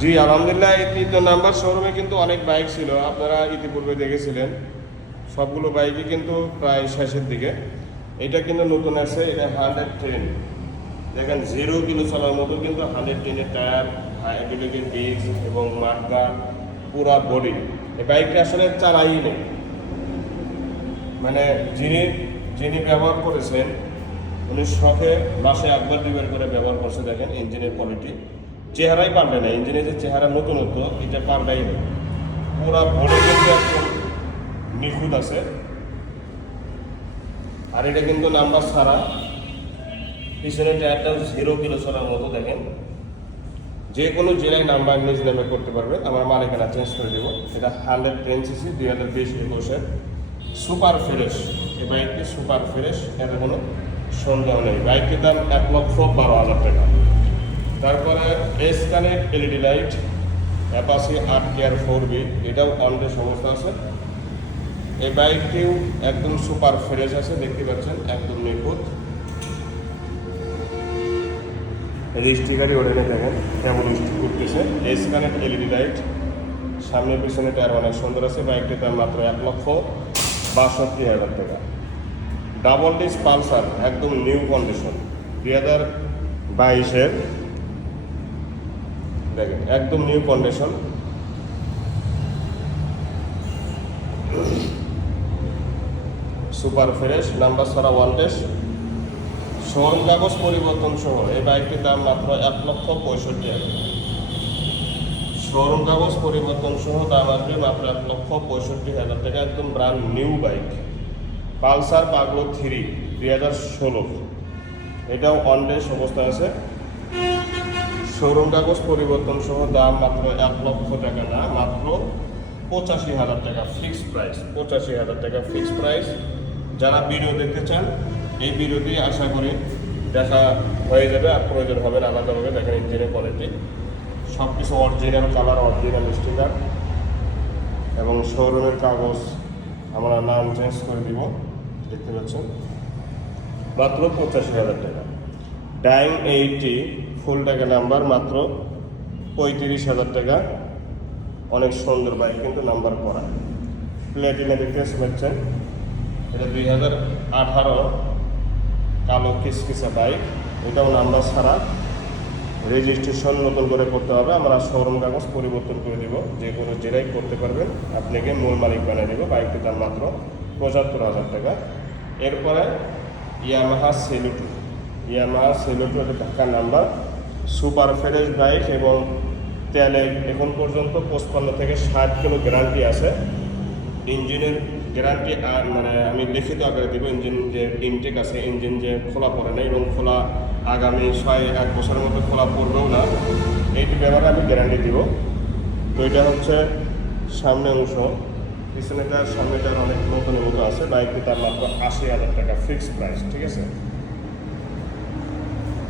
জি, আলহামদুলিল্লাহ, এই তৃতীয় নাম্বার শোরুমে কিন্তু অনেক বাইক ছিল। আপনারা ইতিপূর্বে দেখেছিলেন। সবগুলো বাইকই কিন্তু প্রায় শেষের দিকে। এটা কিন্তু নতুন আছে এটা হান্ড্রেড টেন দেখেন জিরো কিলো চলার মতো কিন্তু হান্ড্রেড টেনের টায়ার হাইড্রোলিকের ডিস্ক এবং মাঠগার পুরা বডি এই বাইকটা আসলে চালাই নেই। মানে যিনি যিনি ব্যবহার করেছেন, উনি শখে মাসে একবার দুইবার করে ব্যবহার করছে, দেখেন ইঞ্জিনের কোয়ালিটি চেহারাই পাল্টে না ইঞ্জিনের যে চেহারা নতুনত্ব এটা পাল্টাই নেই পুরা বডি কিন্তু একদম নিখুঁত আছে। আর এটা কিন্তু নাম্বার ছাড়া পিছনের টায়ারটাও জিরো কিলো চলার মতো, দেখেন। যে কোনো জেলায় নাম্বার নিজ নামে করতে পারবে, আমার মালিকানা চেঞ্জ করে দেবো। এটা হান্ড্রেড টেন সিসি দুই হাজার বিশ একুশের সুপার ফ্রেশ এই বাইকটি সুপার ফ্রেশ এর কোনো সন্দেহ নেই। বাইকটির দাম এক লক্ষ বারো হাজার টাকা। তারপরে S connect LED light Apache আট কেয়ার ফোর বি, এটাও আমাদের সমস্যা আছে। এই বাইকটিও একদম সুপার ফ্রেশ আছে, দেখতে পাচ্ছেন, একদম নিখুঁত। রেজিস্ট্রি ওড়ে দেখেন, কেমন করতেছে। এস এলইডি লাইট সামনে পিছনে টায়ার অনেক সুন্দর আছে বাইকটির দাম মাত্র এক লক্ষ বাষট্টি হাজার টাকা। ডাবল ডিস পালসার, একদম নিউ কন্ডিশন দুই হাজার বাইশের দেখেন, একদম new condition super fresh number ছাড়া ওয়ান টেস্ট শোরুম কাগজ পরিবর্তন সহ, এই বাইকটির দাম মাত্র এক লক্ষ পঁয়ষট্টি হাজার। শোরুম কাগজ পরিবর্তন সহ, দাম আসবে মাত্র এক লক্ষ পঁয়ষট্টি হাজার টাকা। একদম ব্র্যান্ড নিউ বাইক পালসার পাগলো থ্রি দুই হাজার ষোলো। এটাও অন ডেস অবস্থায় আছে। শোরুম কাগজ পরিবর্তন সহ দাম মাত্র এক লক্ষ টাকা না, মাত্র পঁচাশি হাজার টাকা ফিক্সড প্রাইস পঁচাশি হাজার টাকা ফিক্সড প্রাইস যারা ভিডিও দেখতে চান, এই ভিডিওটি আশা করি দেখা হয়ে যাবে, আর প্রয়োজন হবে না আলাদাভাবে দেখেন ইঞ্জিনের কোয়ালিটি সব কিছু অরিজিনাল কালার অরিজিনাল স্টিকার এবং শোরুমের কাগজ আমরা নাম চেঞ্জ করে দিব, দেখতে পাচ্ছেন। মাত্র পঁচাশি হাজার টাকা। ডাইং এইটটি ফুল টাকা নাম্বার মাত্র পঁয়ত্রিশ হাজার টাকা। অনেক সুন্দর বাইক কিন্তু নাম্বার করা প্লেটিনে দেখতে পাচ্ছেন এটা দুই হাজার আঠারো। কালো কিসকিসা বাইক এটাও নাম্বার ছাড়া। রেজিস্ট্রেশন নতুন করে করতে হবে। আমরা শোরুম কাগজ পরিবর্তন করে দিব। যে কোনো জেলায় করতে পারবেন। আপনাকে মূল মালিক বানিয়ে দেবো। বাইকটির দাম মাত্র পঁচাত্তর হাজার টাকা। এরপরে ইয়ামাহা সেলুটু ইয়ামাহা সেলুটু এটা ঢাকার নাম্বার। সুপার ফ্রেশ বাইক এবং তেলে এখন পর্যন্ত পঁচপান্ন থেকে ষাট কিলো গ্যারান্টি আছে। ইঞ্জিনের গ্যারান্টি আর মানে আমি লিখিত আকারে দিব, ইঞ্জিন যে ইনটেক আছে, ইঞ্জিন যে খোলা পড়ে না এবং খোলা আগামী ছয়, এক বছরের মধ্যে খোলা পড়বেও না, এইটি ব্যাপারে আমি গ্যারান্টি দিব। তো এটা হচ্ছে সামনে অংশ। পিছনেটার সামনেটার অনেক নতুনের মতো আছে বাইকটি তার মাত্র আশি হাজার টাকা ফিক্সড প্রাইস ঠিক আছে?